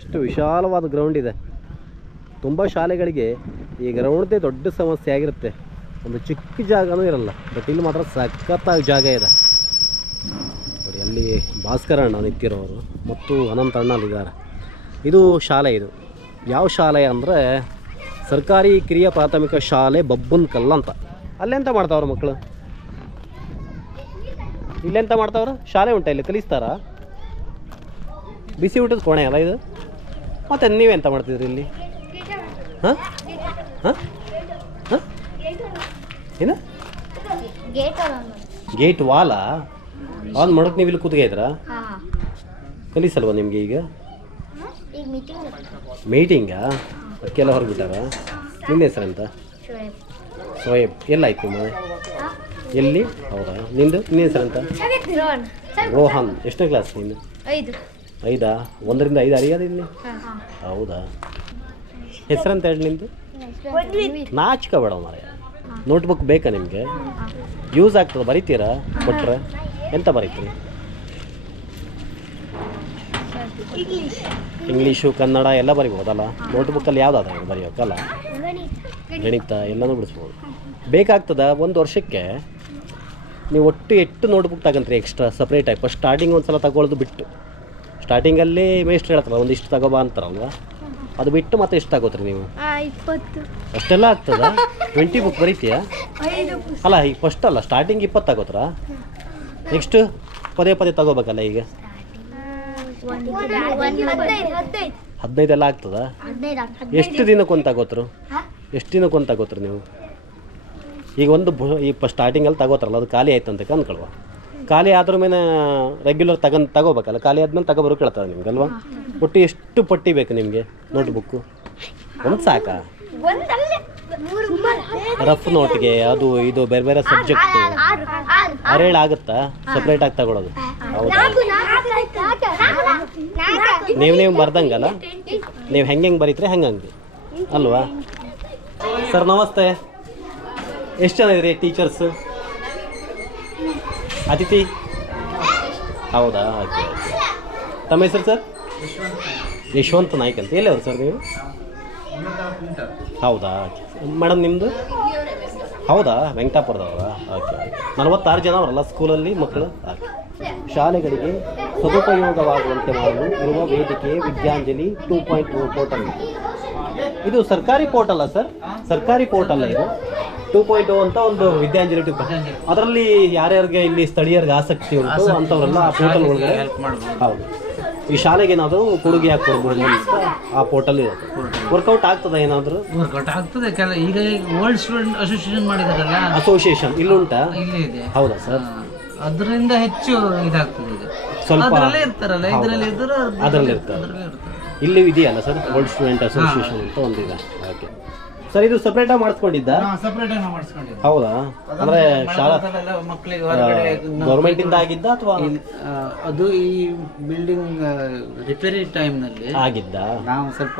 ಎಷ್ಟು ವಿಶಾಲವಾದ ಗ್ರೌಂಡ್ ಇದೆ. ತುಂಬ ಶಾಲೆಗಳಿಗೆ ಈ ಗ್ರೌಂಡ್ದೇ ದೊಡ್ಡ ಸಮಸ್ಯೆ ಆಗಿರುತ್ತೆ. ಒಂದು ಚಿಕ್ಕ ಜಾಗನೂ ಇರಲ್ಲ ಬಟ್ ಇಲ್ಲಿ ಮಾತ್ರ ಸಖತ್ತಾಗಿ ಜಾಗ ಇದೆ. ನೋಡಿ, ಅಲ್ಲಿ ಭಾಸ್ಕರ ಅಣ್ಣ ನಿಂತಿರೋರು ಮತ್ತು ಅನಂತ ಅಣ್ಣ ಅಲ್ಲಿದ್ದಾರೆ ಇದು ಶಾಲೆ ಇದು. ಯಾವ ಶಾಲೆ ಅಂದರೆ ಸರ್ಕಾರಿ ಕಿರಿಯ ಪ್ರಾಥಮಿಕ ಶಾಲೆ ಬಬ್ಬನ್ ಕಲ್ಲ ಅಂತ. ಅಲ್ಲೆಂತ ಮಾಡ್ತಾವ್ರ ಮಕ್ಕಳು ಇಲ್ಲೆಂತ ಮಾಡ್ತಾವ್ರ? ಶಾಲೆ ಉಂಟ ಇಲ್ಲಿ, ಕಲಿಸ್ತಾರ? ಬಿಸಿ ಊಟದ ಕೋಣೆ ಅಲ್ಲ ಇದು? ಮತ್ತೆ ನೀವೆಂತ ಮಾಡ್ತಿದ್ರಿ ಇಲ್ಲಿ? ಹಾಂ? ಹಾಂ? ಹಾಂ? ಏನು? Gate Vala? ಆನ್ ಮಾಡೋಕೆ ನೀವು ಇಲ್ಲಿ ಕೂತ್ಗೆ ಇದ್ರಾ? ಹಾ. ಕಲಿಸಲ್ವಾ ನಿಮಗೆ ಈಗ? ಮೀಟಿಂಗ್? ಅದಕ್ಕೆಲ್ಲ ಹೊರಬಿಟ್ಟಾರ ನಿನ್ನ ಹೆಸರೆಂತ ಸೋಯಬ್. ಎಲ್ಲಾಯ್ತು ಮನೆ ಎಲ್ಲಿ? ಹೌದಾ? ನಿಂದು? ನಿನ್ನ ಅಂತ ರೋಹನ್. ಎಷ್ಟನೇ ಕ್ಲಾಸ್ ನೀನು ಐದು? ಒಂದರಿಂದ ಐದು ಅರಿಯೋದು ಇಲ್ಲಿ? ಹೌದಾ? ಹೆಸರಂತ ಹೇಳಿ ನಿಂದು ನಾಚಿಕ ಬೇಡ ಮಾರ ನೋಟ್ಬುಕ್ ಬೇಕಾ ನಿಮಗೆ? ಯೂಸ್ ಆಗ್ತದೆ ಬರಿತೀರಾ? ಕೊಟ್ರೆ? ಎಂತ ಬರೀತೀರಿ? ಇಂಗ್ಲೀಷು ಕನ್ನಡ ಎಲ್ಲ ಬರಿಬೋದಲ್ಲ? ನೋಟ್ಬುಕ್ಕಲ್ಲಿ ಯಾವುದಾದ್ರೂ ಬರೆಯೋಕ್ಕಲ್ಲ ಗಣಿತ ಎಲ್ಲನೂ ಬಿಡಿಸ್ಬೋದು. ಬೇಕಾಗ್ತದ ಒಂದು ವರ್ಷಕ್ಕೆ ನೀವು ಒಟ್ಟು ಎಷ್ಟು ನೋಟ್ಬುಕ್ ತಗೊಂತ್ರಿ ಎಕ್ಸ್ಟ್ರಾ ಸಪ್ರೇಟಾಗಿ ಫಸ್ಟ್ ಸ್ಟಾರ್ಟಿಂಗ್ ಒಂದು ಸಲ ತಗೊಳ್ಳೋದು ಬಿಟ್ಟು. ಸ್ಟಾರ್ಟಿಂಗಲ್ಲಿ ಮೇಷ್ಟ್ರು ಹೇಳ್ತಾರಲ್ಲ ಒಂದಿಷ್ಟು ತಗೋಬಾ ಅಂತಾರಲ್ವ? ಅದು ಬಿಟ್ಟು ಮತ್ತೆ ಎಷ್ಟು ತಗೋತ್ರಿ ನೀವು? ಇಪ್ಪತ್ತು. ಅಷ್ಟೆಲ್ಲ ಆಗ್ತದ? ಟ್ವೆಂಟಿ ಬುಕ್ ಬರೀತೀಯಾ? ಅಲ್ಲ ಈಗ ಫಸ್ಟ್ ಅಲ್ಲ ಸ್ಟಾರ್ಟಿಂಗ್ ಇಪ್ಪತ್ತು ತಗೋತ್ರಾ? ನೆಕ್ಸ್ಟ್ ಪದೇ ಪದೇ ತಗೋಬೇಕಲ್ಲ ಈಗ? ಹದಿನೈದೆಲ್ಲ ಆಗ್ತದ? ಎಷ್ಟು ದಿನಕ್ಕೊಂದು ತಗೋತ್ರು? ಎಷ್ಟು ದಿನಕ್ಕೊಂದು ತಗೋತ್ರು ನೀವು? ಈಗ ಒಂದು ಈ ಸ್ಟಾರ್ಟಿಂಗಲ್ಲಿ ತಗೋತಾರಲ್ಲ ಅದು ಖಾಲಿ ಆಯ್ತು ಅಂತ ಅಂದ್ಕೊಳ್ವ ಖಾಲಿ ಆದ್ರ ಮೇಲೆ ರೆಗ್ಯುಲರ್ ತಗೊಂಡು ತಗೋಬೇಕಲ್ಲ, ಖಾಲಿ ಆದ್ಮೇಲೆ ತಗೋಬರು ಕೇಳ್ತದೆ ನಿಮ್ಗೆ ಅಲ್ವಾ? ಒಟ್ಟು ಎಷ್ಟು ಪಟ್ಟಿ ಬೇಕು ನಿಮಗೆ ನೋಟ್ಬುಕ್ಕು ಒಂದು ಸಾಕಾ? ರಫ್ ನೋಟ್ಗೆ ಅದು ಇದು ಬೇರೆ ಬೇರೆ ಸಬ್ಜೆಕ್ಟು ಅರೇಳು ಆಗುತ್ತಾ? ಸಪ್ರೇಟ್ ಆಗಿ ತಗೊಳ್ಳೋದು ಹೌದಾ? ನೀವು ನೀವು ಬರ್ದಂಗಲ್ಲ? ನೀವು ಹೆಂಗೆ ಹೆಂಗೆ ಬರೀತ್ರಿ ಹಂಗಂಗೆ ಹಂಗೆ. ಅಲ್ವಾ? ಸರ್, ನಮಸ್ತೆ. ಎಷ್ಟು ಜನ ಇದ್ರಿ ಟೀಚರ್ಸ್ ಅತಿಥಿ ಹೌದಾ? ಓಕೆ ತಮ್ಮ ಹೆಸರು ಸರ್? ಯಶವಂತ ನಾಯ್ಕ್ ಅಂತ. ಎಲ್ಲಿ ಅವ್ರು ಸರ್ ನೀವು? ಹೌದಾ? ಮೇಡಮ್ ನಿಮ್ಮದು ಹೌದಾ? ವೆಂಕಟಾಪುರದವರಾ? ಓಕೆ ನಲವತ್ತಾರು ಜನ ಅವರಲ್ಲ ಸ್ಕೂಲಲ್ಲಿ ಮಕ್ಕಳು? ಓಕೆ. ಶಾಲೆಗಳಿಗೆ ಸದುಪಯೋಗವಾಗುವಂತೆ ಮಾಡಲು ಇರುವ ವೇದಿಕೆ ವಿದ್ಯಾಂಜಲಿ ಟೂ ಪಾಯಿಂಟ್ ಪೋರ್ಟಲ್ ಇದು ಸರ್ಕಾರಿ ಪೋರ್ಟಲ್ಲ ಸರ್? ಸರ್ಕಾರಿ ಪೋರ್ಟಲ್ಲ ಇದು. ಟೂ ಪಾಯಿಂಟ್ ಅಂತ ಒಂದು ವಿದ್ಯಾಂಜಲಿ ಟೂ ಅದರಲ್ಲಿ ಯಾರ್ಯಾರಿಗೆ ಇಲ್ಲಿ ಸ್ಥಳೀಯರಿಗೆ ಆಸಕ್ತಿ ಉಂಟು ಅಂಥವರೆಲ್ಲ ಆ ಪೋರ್ಟಲ್ ಒಳಗಡೆ ಹೌದು. ಈ ಶಾಲೆಗೆ ಏನಾದರೂ ಕೊಡುಗೆ ಹಾಕೊಡ್ಬೋದು ಅಂತ ಆ ಪೋರ್ಟಲ್ ಇರುತ್ತೆ. ವರ್ಕೌಟ್ ಆಗ್ತದೆ ಏನಾದರೂ? ವರ್ಕೌಟ್ ಆಗ್ತದೆ. ಕೆಲ ಈಗ ವರ್ಲ್ಡ್ ಸ್ಟೂಡೆಂಟ್ ಅಸೋಸಿಯೇಷನ್ ಮಾಡಿದಾರಲ್ಲ? ಅಸೋಸಿಯೇಷನ್ ಇಲ್ಲುಂಟಾ ಇಲ್ಲಿ ಇದೆ. ಹೌದಾ ಸರ್? ಅದರಿಂದ ಹೆಚ್ಚು ಇದಾಗ್ತದೆ ಈಗ. ಸ್ವಲ್ಪ ಅದರಲ್ಲೇ ಇರ್ತಾರಲ್ಲ ಇದರಲ್ಲಿ ಇದ್ದರೂ ಅದರಲ್ಲಿ ಇರ್ತಾರೆ. ಇಲ್ಲಿ ಇದೆಯಲ್ಲ ಸರ್? ಓಲ್ಡ್ ಸ್ಟೂಡೆಂಟ್ ಅಸೋಸಿಯೇಷನ್ ಅಂತ ಒಂದಿದೆ. ಓಕೆ ಸರ್ ಇದು ಸಪ್ರೇಟಾಗಿ ಮಾಡಿಸ್ಕೊಂಡಿದ್ದ? ಸಪ್ರೇಟ್ ಆಗಿ ಮಾಡಿಸ್ಕೊಂಡಿದ್ದೆ. ಹೌದಾ? ಅಂದ್ರೆ ಶಾಲಾ ಇಂದ ಮಕ್ಕಳಿಗೆ ಹೊರಗಡೆ ಗೌರ್ಮೆಂಟಿಂದ ಆಗಿದ್ದ ಅಥವಾ ಆ, ಅದು ಈ ಬಿಲ್ಡಿಂಗ್ ರಿಪೇರಿ ಟೈಮ್ನಲ್ಲಿ ಆಗಿದ್ದ? ನಾವು ಸ್ವಲ್ಪ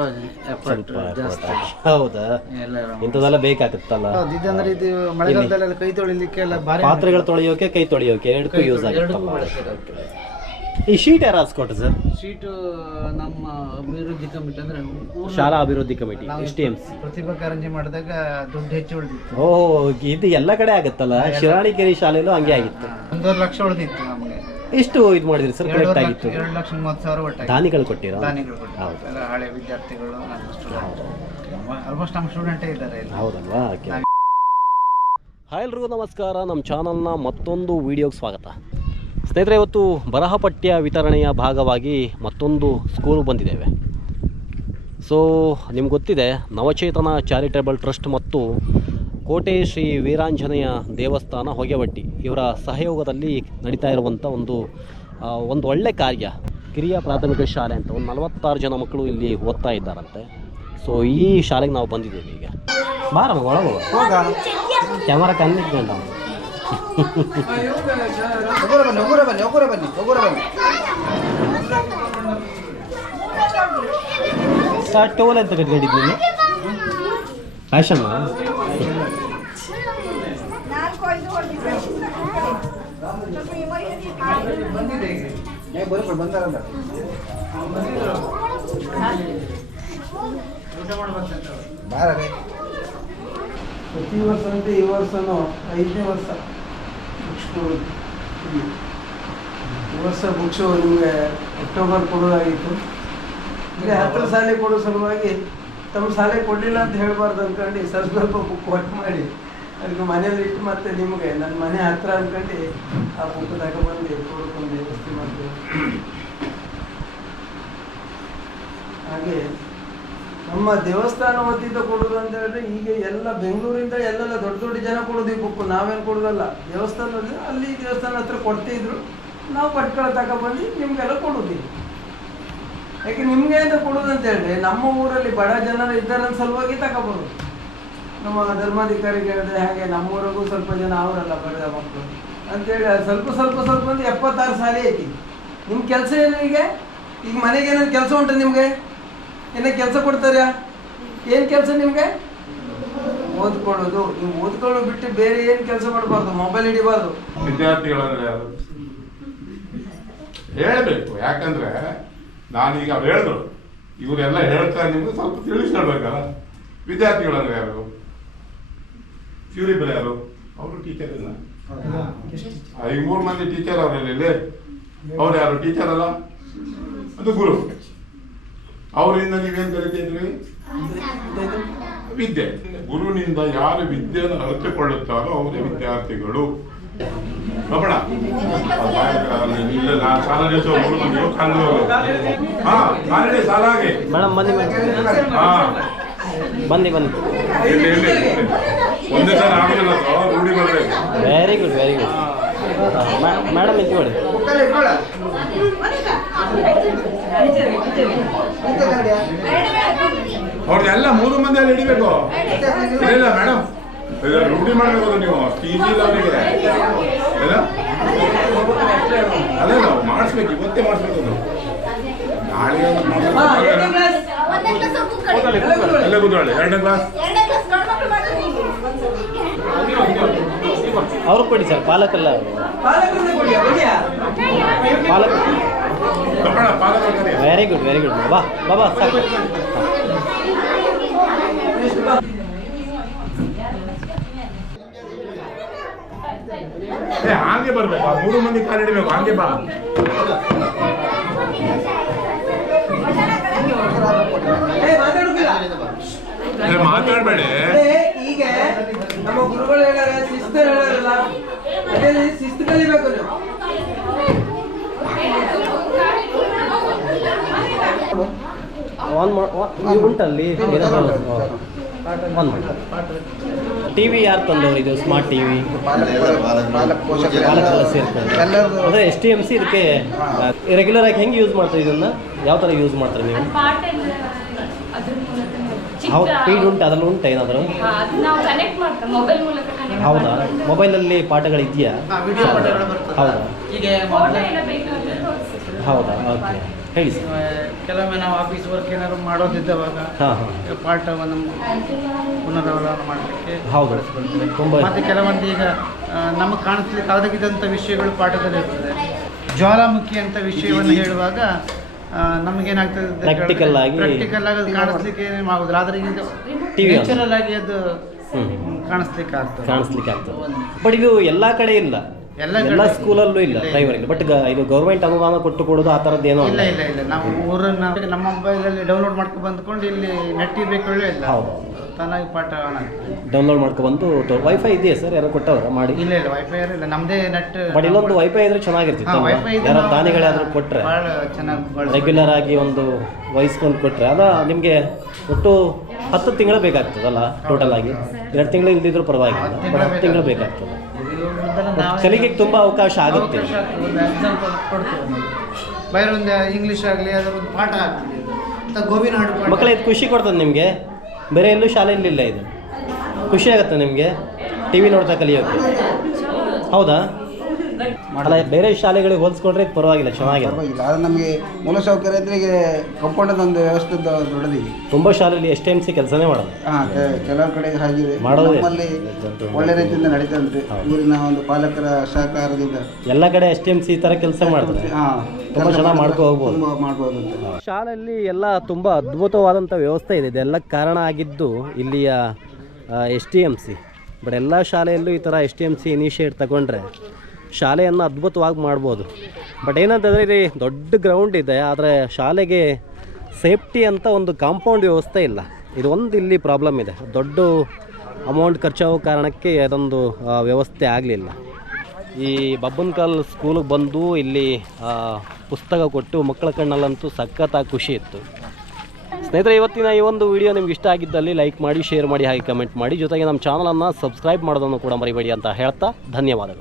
ಎಫರ್ಟ್ ಜಾಸ್ತಿ. ಹೌದಾ? ಎಲ್ಲರೂ ಇಂಥದ್ದೆಲ್ಲ ಬೇಕಾಗುತ್ತಲ್ಲ? ಇದಂದ್ರೆ ಇದು ಮಳೆಗಾಲದಲ್ಲೆಲ್ಲ ಕೈ ತೊಳಿಲಿಕ್ಕೆಲ್ಲ ಭಾರಿ ಪಾತ್ರೆಗಳು ತೊಳೆಯೋಕೆ ಕೈ ತೊಳೆಯೋಕೆ ಎರಡಕ್ಕೂ ಯೂಸ್ ಆಗುತ್ತಲ್ಲ ಈ ಶೀಟ್ ಯಾರು ಹಾಕ್ಸ್ಕೊಟ್ರು ಸರ್? ಶೀಟು ನಮ್ಮ ಅಭಿವೃದ್ಧಿ ಕಮಿಟಿ ಅಂದ್ರೆ ಊರ್ನ ಶಾಲಾ ಅಭಿವೃದ್ಧಿ committee S T M C. Pratibha Karanji ಮಾಡಿದಾಗ ದುಡ್ಡು ಹೆಚ್ಚು ಉಳಿದಿತ್ತು. ಓ ಇದು ಎಲ್ಲ ಕಡೆ ಆಗುತ್ತಲ್ಲ? ಶಿರಾಣಿಕೆರೆ ಶಾಲೆಯಲ್ಲೂ ಹಂಗೆ ಆಗಿತ್ತು. ಒಂದೂವರೆ ಲಕ್ಷ ಉಳಿದಿತ್ತು ನಮಗೆ. ಎಷ್ಟು ಇದು ಮಾಡಿದ್ರಿ ಸರ್ ಕರೆಕ್ಟ್ ಎರಡೂವರೆ ಆಗಿತ್ತು ಲಕ್ಷ ಎರಡು ಲಕ್ಷ ಮೂವತ್ತು ಸಾವಿರ ಒಟ್ಟಾಗಿ. ದಾನಿಗಳು ಕೊಟ್ಟಿರೋ? ದಾನಿಗಳು ಕೊಟ್ಟು ಹೌದು. ಎಲ್ಲ ಹಳೆ ವಿದ್ಯಾರ್ಥಿಗಳು ನಮ್ಮ ಸ್ಟೂಡೆಂಟ್ ಆಲ್ಮೋಸ್ಟ್ ನಮ್ಮ ಸ್ಟೂಡೆಂಟೇ ಇದ್ದಾರೆ ಇಲ್ಲಿ. ಹೌದಲ್ವಾ? ಓಕೆ. ಹಾಯ್ ಎಲ್ರಿಗೂ ನಮಸ್ಕಾರ. ನಮ್ಮ ಚಾನಲ್ನ ಮತ್ತೊಂದು ವಿಡಿಯೋಗೆ ಸ್ವಾಗತ. ಸ್ನೇಹಿತರೆ ಇವತ್ತು ಬರಹ ಪಠ್ಯ ವಿತರಣೆಯ ಭಾಗವಾಗಿ ಮತ್ತೊಂದು ಸ್ಕೂಲ್ ಬಂದಿದ್ದೇವೆ. ಸೊ ನಿಮ್ಗೆ ಗೊತ್ತಿದೆ ನವಚೇತನ ಚಾರಿಟೇಬಲ್ ಟ್ರಸ್ಟ್ ಮತ್ತು ಕೋಟೆ ಶ್ರೀ ವೀರಾಂಜನೇಯ ದೇವಸ್ಥಾನ ಹೊಗೆವಟ್ಟಿ ಇವರ ಸಹಯೋಗದಲ್ಲಿ ನಡೀತಾ ಇರುವಂಥ ಒಂದು ಒಂದು ಒಳ್ಳೆ ಕಾರ್ಯ ಕಿರಿಯ ಪ್ರಾಥಮಿಕ ಶಾಲೆ ಅಂತ. ಒಂದು ನಲವತ್ತಾರು ಜನ ಮಕ್ಕಳು ಇಲ್ಲಿ ಓದ್ತಾ ಇದ್ದಾರಂತೆ. ಸೊ ಈ ಶಾಲೆಗೆ ನಾವು ಬಂದಿದ್ದೇವೆ ಈಗ. ಬಾರ ಒಳಗೆ ಕ್ಯಾಮರಾ ಕಣ್ಣಿಟ್ಕೊಂಡ ಒಬ್ಬರ ಬನ್ನಿ ಬನ್ನಿ ಬನ್ನಿ ಟೋಲ್ ಅಂತ ಕಟ್ಕೊಂಡಿದ್ದೀನಿ ಫ್ಯಾಷನ್ ಪ್ರತಿ ವರ್ಷ ಅಂತ ಈ ವರ್ಷನೂ ಐದನೇ ವರ್ಷ ಈ ವರ್ಷ ಬುಕ್ಸು ನಿಮಗೆ ಅಕ್ಟೋಬರ್ ಕೊಡೋದಾಗಿತ್ತು ಇಲ್ಲಿ ಹತ್ತಿರ ಶಾಲೆ ಕೊಡೋ ಸಲುವಾಗಿ ತಮ್ಮ ಶಾಲೆ ಕೊಡಲಿಲ್ಲ ಅಂತ ಹೇಳಬಾರ್ದು ಅಂದ್ಕೊಂಡು ಸ್ವಲ್ಪ ಸ್ವಲ್ಪ ಬುಕ್ ಒಟ್ಟು ಮಾಡಿ ಅದಕ್ಕೆ ಮನೇಲಿ ಇಟ್ಟು ಮತ್ತೆ ನಿಮಗೆ ನನ್ನ ಮನೆ ಹತ್ರ ಅಂದ್ಕೊಂಡು ಆ ಬುಕ್ ತಗೊಂಡ್ಬಂದು ಕೊಡ್ಕೊಂಡು ವ್ಯವಸ್ಥೆ ಮಾಡ್ತೀವಿ ಹಾಗೆ ನಮ್ಮ ದೇವಸ್ಥಾನ ವತಿಯಿಂದ ಕೊಡುವುದು ಅಂತ ಹೇಳಿದ್ರೆ ಈಗ ಎಲ್ಲ ಬೆಂಗಳೂರಿಂದ ಎಲ್ಲೆಲ್ಲ ದೊಡ್ಡ ದೊಡ್ಡ ಜನ ಕೊಡೋದು ಈ ಬುಕ್ ನಾವೇನು ಕೊಡೋದಲ್ಲ. ದೇವಸ್ಥಾನದಲ್ಲಿ ಅಲ್ಲಿ ದೇವಸ್ಥಾನ ಹತ್ರ ಕೊಡ್ತಿದ್ರು ನಾವು ಪಟ್ಕಳ ತಗೊಬಂದು ನಿಮಗೆಲ್ಲ ಕೊಡೋದು. ಯಾಕೆ ನಿಮಗೆ ಅಂತ ಕೊಡೋದು ಅಂತ ಹೇಳಿದ್ರೆ ನಮ್ಮ ಊರಲ್ಲಿ ಬಡ ಜನರು ಇದ್ದಾರೆ ಸಲುವಾಗಿ ತಗೊಬರೋದು ನಮ್ಮ ಧರ್ಮಾಧಿಕಾರಿಗೆ ಹೇಳಿದ್ರೆ ಹಾಗೆ ನಮ್ಮೂರಿಗೂ ಸ್ವಲ್ಪ ಜನ ಅವರಲ್ಲ ಬಡದ ಮಕ್ಕಳು. ಅಂತೇಳಿ ಸ್ವಲ್ಪ ಸ್ವಲ್ಪ ಸ್ವಲ್ಪ ಒಂದು ಎಪ್ಪತ್ತಾರು ಸಾಲಿ ಐತಿ. ನಿಮ್ಮ ಕೆಲಸ ಏನು ಈಗ? ಈಗ ಮನೆಗೆ ಏನಾದ್ರು ಕೆಲಸ ಉಂಟು ನಿಮಗೆ? ಏನೋ ಕೆಲಸ ಕೊಡ್ತಾರೆ ಏನು ಕೆಲಸ ನಿಮಗೆ? ಓದ್ಕೊಳ್ಳೋದು. ನೀವು ಓದ್ಕೊಳ್ಳೋದು ಬಿಟ್ಟು ಬೇರೆ ಏನು ಕೆಲಸ ಮಾಡಬಾರ್ದು? ಮೊಬೈಲ್ ಹಿಡಿಬಾರ್ದು. ವಿದ್ಯಾರ್ಥಿಗಳಂದ್ರೆ ಯಾರು ಹೇಳಬೇಕು. ಯಾಕಂದ್ರೆ ನಾನೀಗ ಅವ್ರು ಹೇಳಿದ್ರು. ಇವರೆಲ್ಲ ಹೇಳ್ತಾರೆ ನಿಮ್ಗೆ ಸ್ವಲ್ಪ ತಿಳಿಸ್ಕೊಳ್ಬೇಕಲ್ಲ ವಿದ್ಯಾರ್ಥಿಗಳಂದ್ರೆ ಯಾರು? ಫ್ಯೂರಿಬಲ್ ಯಾರು? ಅವರು ಟೀಚರ್ ಇಲ್ಲ ಈ ಮೂರು ಮಂದಿ ಟೀಚರ್ ಅವರಲ್ಲಿ ಅವ್ರು ಯಾರು? ಟೀಚರ್ ಅಲ್ಲ? ಅದು ಗುರು. ಅವರಿಂದ ನೀವೇನ್ ಕರಿತಿದ್ರಿ ವಿದ್ಯೆ. ಗುರುನಿಂದ ಯಾರು ವಿದ್ಯೆಯನ್ನು ಅರಿತುಕೊಳ್ಳುತ್ತಾರೋ ಅವರೇ ವಿದ್ಯಾರ್ಥಿಗಳು. ನೋಡೋಣ. ಬನ್ನಿ ಬನ್ನಿ. ಒಂದೇ ಸಲ ಆಗಲಿಲ್ಲ ಅದು, ರೂಢಿ ಬರ್ಬೇಕು very good very good madam ಇಟ್ಕೊಳ್ಳ ಅವ್ರದ್ದೆಲ್ಲ ಮೂರು ಮಂದಿ ಅಲ್ಲಿ ಹಿಡಿಬೇಕು. ಇಲ್ಲ ಮೇಡಮ್ ರೂಢಿ ಮಾಡಬೇಕು ನೀವು. ಈಜಿ ಇಲ್ಲ ಅವರಿಗೆ. ಏನ ಅದೇ ನಾವು ಮಾಡಿಸ್ಬೇಕು ಇವತ್ತೇ ಮಾಡಿಸ್ಬೇಕು ಅದು ನಾಳೆ. ಅಲ್ಲೇ ಕೂತ್ಕೊಳ್ಳಿ. ಎರಡನೇ ಕ್ಲಾಸ್ ಅವ್ರಿಗೆ ಕೊಡಿ ಸರ್ ಪಾಲಕಲ್ಲ ಅವರು ಪಾಲಕ್. ವೆರಿ ಗುಡ್ ವೆರಿ ಗುಡ್ ಬಾ ಬಾಬಾ ಸಾಕು. ಹಾಗೆ ಬರ್ಬೇಕು ಆ ಮೂರು ಮಂದಿ ಕಾಲು ಹಿಡಿಬೇಕು ಹಾಗೆ ಬಾ. ಏ ಮಾತಾಡುದಿಲ್ಲ. ಏ, ಮಾತಾಡ್ಬೇಡಿ. ಈಗ ನಮ್ಮ ಗುರುಗಳು ಹೇಳ್ಯಾರ ಶಿಸ್ತು ಹೇಳಾರಲ್ಲ ಅದೇ ಶಿಸ್ತು ಕಲಿಬೇಕು ಆನ್ ಮಾಡಿ ಉಂಟಲ್ಲಿ ಆನ್ ಮಾಡಿ ಟಿ ವಿ ಯಾರು ತಂದವರು ಇದು? ಸ್ಮಾರ್ಟ್ ಟಿವಿ ವಿ ಅಂದರೆ ಎಸ್ ಟಿ ಎಂ ಸಿ ಇದಕ್ಕೆ ರೆಗ್ಯುಲರ್ ಆಗಿ ಹೆಂಗೆ ಯೂಸ್ ಮಾಡ್ತಾರೆ ಇದನ್ನ? ಯಾವ ಥರ ಯೂಸ್ ಮಾಡ್ತಾರೆ ನೀವು? ಹೌದು ಸ್ಪೀಡ್ ಉಂಟು ಅದ್ರಲ್ಲಿ ಉಂಟು ಏನಾದರೂ? ಹಾ, ನಾವು ಕನೆಕ್ಟ್ ಮಾಡ್ತೇವೆ ಮೊಬೈಲ್ ಮೂಲಕ ಕನೆಕ್ಟ್ ಹೌದಾ? ಮೊಬೈಲಲ್ಲಿ ಪಾಠಗಳು ಇದೆಯಾ ವಿಡಿಯೋ ಪಾಠಗಳು ಬರ್ತದೆ. ಹೌದಾ? ಹೌದಾ? ಓಕೆ ಹೇಳಿ ಸರ್ ಕೆಲವೊಮ್ಮೆ ನಾವು ಆಫೀಸ್ ವರ್ಕ್ ಏನಾದ್ರು ಮಾಡೋದಿದ್ದವಾಗ ಹಾಂ ಹಾಂ. ಪಾಠವನ್ನು ಪುನರಾವಲೋಕನ ಮಾಡಲಿಕ್ಕೆ ಹೌದು. ತುಂಬ ಮತ್ತೆ ಕೆಲವೊಂದು ಈಗ ನಮಗೆ ಕಾಣಿಸ್ಲಿಕ್ಕೆ ಆಗದಿದ್ದಂಥ ವಿಷಯಗಳು ಪಾಠದಲ್ಲಿ ಇರ್ತದೆ. ಜ್ವಾಲಾಮುಖಿ ಅಂತ ವಿಷಯವನ್ನು ಹೇಳುವಾಗ ನಮಗೇನಾಗ್ತದೆ ಪ್ರಾಕ್ಟಿಕಲ್ ಆಗಿ- ಪ್ರಾಕ್ಟಿಕಲ್ ಆಗಿ ಅದು ಕಾಣಿಸ್ಲಿಕ್ಕೆ ಆಗುದಿಲ್ಲ. ಆದರೆ ಈಗ. ನ್ಯಾಚುರಲ್ ಆಗಿ ಅದು ಕಾಣಿಸ್ಲಿಕ್ಕೆ ಆಗ್ತದೆ. ಕಾಣಿಸ್ಲಿಕ್ಕೆ ಆಗ್ತದೆ. ಬಟ್ ಇದು ಎಲ್ಲ ಕಡೆ ಇಲ್ಲ ಎಲ್ಲ ಸ್ಕೂಲಲ್ಲೂ ಇಲ್ಲ ಇಲ್ಲ, ಇಲ್ಲ. ಪ್ರೈಮರಿ ಬಟ್ ಇದು ಗೌರ್ಮೆಂಟ್ ಅನುದಾನ ಕೊಟ್ಟು ಕೊಡೋದು ಆ ಥರದ್ದು ಏನೋ ಇಲ್ಲ ಇಲ್ಲ ಇಲ್ಲ. ನಾವು ಊರನ್ನ ನಮ್ಮ ಮೊಬೈಲಲ್ಲಿ ಡೌನ್ಲೋಡ್ ಮಾಡ್ಕೊಂಡು ಬಂದ್ಕೊಂಡು ಇಲ್ಲಿ ನೆಟ್ ಇರಬೇಕು ಇಲ್ಲ. ಹೌದು. ತಾನಾಗಿ ಪಾಠ ಡೌನ್ಲೋಡ್ ಮಾಡ್ಕೊಂಡು ಬಂದು ವೈಫೈ ಇದೆಯಾ ಸರ್ ಯಾರೋ ಕೊಟ್ಟವ್ರ? ಮಾಡಿ. ಇಲ್ಲ ಇಲ್ಲ. ವೈಫೈ ಇಲ್ಲ. ನಮ್ಮದೇ ನೆಟ್ ಬಟ್ ಇಲ್ಲೊಂದು ವೈಫೈ ಇದ್ರೆ ಚೆನ್ನಾಗಿರ್ತಿತ್ತು ಯಾರೋ ದಾನಿಗಳಾದ್ರೂ ಕೊಟ್ಟರೆ ಚೆನ್ನಾಗಿ ರೆಗ್ಯುಲರ್ ಆಗಿ ಒಂದು ವಹಿಸ್ಕೊಂಡು ಕೊಟ್ಟರೆ ಅದ ನಿಮಗೆ ಒಟ್ಟು ಹತ್ತು ತಿಂಗಳು ಬೇಕಾಗ್ತದಲ್ಲ ಟೋಟಲ್ ಆಗಿ? ಎರಡು ತಿಂಗಳು ಇಲ್ದಿದ್ರು ಪರವಾಗಿಲ್ಲ ಬಟ್ ಹತ್ತು ತಿಂಗಳು ಬೇಕಾಗ್ತದೆ. ಕಲಿಕೆಗೆ ತುಂಬ ಅವಕಾಶ ಆಗುತ್ತೆ. ಎಕ್ಸಾಂಪಲ್ ಕೊಡ್ತೇವೆ ನಾವು. ಬೇರೆ ಒಂದು ಇಂಗ್ಲೀಷ್ ಆಗಲಿ ಅದರ ಒಂದು ಪಾಠ ಆಗ್ತದೆ ಅಥವಾ ಗೋವಿನ ಹಾಡು ಪಾಠ. ಮಕ್ಕಳ ಇದು ಖುಷಿ ಕೊಡ್ತದೆ ನಿಮಗೆ? ಬೇರೆ ಎಲ್ಲೂ ಶಾಲೆಯಲ್ಲಿ ಇಲ್ಲ ಇದು. ಖುಷಿ ಆಗುತ್ತೆ ನಿಮಗೆ? ಟಿ ವಿ ನೋಡ್ತಾ ಕಲಿಯೋಕ್ಕೆ ಹೌದಾ? ಅಲ್ಲ ಬೇರೆ ಶಾಲೆಗಳಿಗೆ ಹೋಲಿಸ್ಕೊಂಡ್ರೆ ಇದು ಪರವಾಗಿಲ್ಲ ಚೆನ್ನಾಗಿದೆ ಪರವಾಗಿಲ್ಲ. ನಮಗೆ ಮೂಲಸೌಕರ್ಯ ಈಗ ಕಂಪೌಂಡದ ಒಂದು ವ್ಯವಸ್ಥೆ ದೊಡ್ಡದಿದೆ. ತುಂಬ ಶಾಲೆಯಲ್ಲಿ ಎಸ್ ಟಿ ಎಂ ಸಿ ಕೆಲಸನೇ ಮಾಡೋದು ಹಾಂ ಕೆಲವು ಕಡೆ ಹಾಗಿದೆ. ಮಾಡೋದು ನಮ್ಮಲ್ಲಿ ಒಳ್ಳೆ ರೀತಿಯಿಂದ ನಡೀತಾ ಉಂಟು ಊರಿನ ಒಂದು ಪಾಲಕರ ಸಹಕಾರದಿಂದ. ಎಲ್ಲ ಕಡೆ ಎಸ್ ಟಿ ಎಂ ಸಿ ಥರ ಕೆಲಸ ಮಾಡ್ತಾರೆ ಹಾಂ ತುಂಬ ಚೆನ್ನಾಗಿ ಮಾಡ್ಕೊ ಹೋಗ್ಬೋದು. ತುಂಬ ಮಾಡ್ಬೋದು ಅಂತ ಶಾಲೆಯಲ್ಲಿ ಎಲ್ಲ ತುಂಬ ಅದ್ಭುತವಾದಂಥ ವ್ಯವಸ್ಥೆ ಇದೆ. ಇದೆಲ್ಲ ಕಾರಣ ಆಗಿದ್ದು ಇಲ್ಲಿಯ S T M C but ಎಲ್ಲ ಶಾಲೆಯಲ್ಲೂ ಈ ಥರ S T M C initiate ತಗೊಂಡ್ರೆ ಶಾಲೆಯನ್ನು ಅದ್ಭುತವಾಗಿ ಮಾಡ್ಬೋದು. ಬಟ್ ಏನಂತಂದರೆ ಇಲ್ಲಿ ದೊಡ್ಡ ಗ್ರೌಂಡ್ ಇದೆ, ಆದರೆ ಶಾಲೆಗೆ ಸೇಫ್ಟಿ ಅಂತ ಒಂದು ಕಾಂಪೌಂಡ್ ವ್ಯವಸ್ಥೆ ಇಲ್ಲ. ಇದು ಒಂದು ಇಲ್ಲಿ ಪ್ರಾಬ್ಲಮ್ ಇದೆ. ದೊಡ್ಡ ಅಮೌಂಟ್ ಖರ್ಚಾಗೋ ಕಾರಣಕ್ಕೆ ಅದೊಂದು ವ್ಯವಸ್ಥೆ ಆಗಲಿಲ್ಲ. ಈ ಬಬ್ಬನ್ಕಾಲ್ ಸ್ಕೂಲಿಗೆ ಬಂದು ಇಲ್ಲಿ ಪುಸ್ತಕ ಕೊಟ್ಟು ಮಕ್ಕಳ ಕಣ್ಣಲ್ಲಂತೂ ಸಖತ್ತಾಗಿ ಖುಷಿ ಇತ್ತು. ಸ್ನೇಹಿತರೆ, ಇವತ್ತಿನ ಈ ಒಂದು ವಿಡಿಯೋ ನಿಮ್ಗೆ ಇಷ್ಟ ಆಗಿದ್ದಲ್ಲಿ ಲೈಕ್ ಮಾಡಿ ಶೇರ್ ಮಾಡಿ, ಹಾಗೆ ಕಮೆಂಟ್ ಮಾಡಿ. ಜೊತೆಗೆ ನಮ್ಮ ಚಾನಲನ್ನು ಸಬ್ಸ್ಕ್ರೈಬ್ ಮಾಡೋದನ್ನು ಕೂಡ ಮರಿಬೇಡಿ ಅಂತ ಹೇಳ್ತಾ ಧನ್ಯವಾದಗಳು.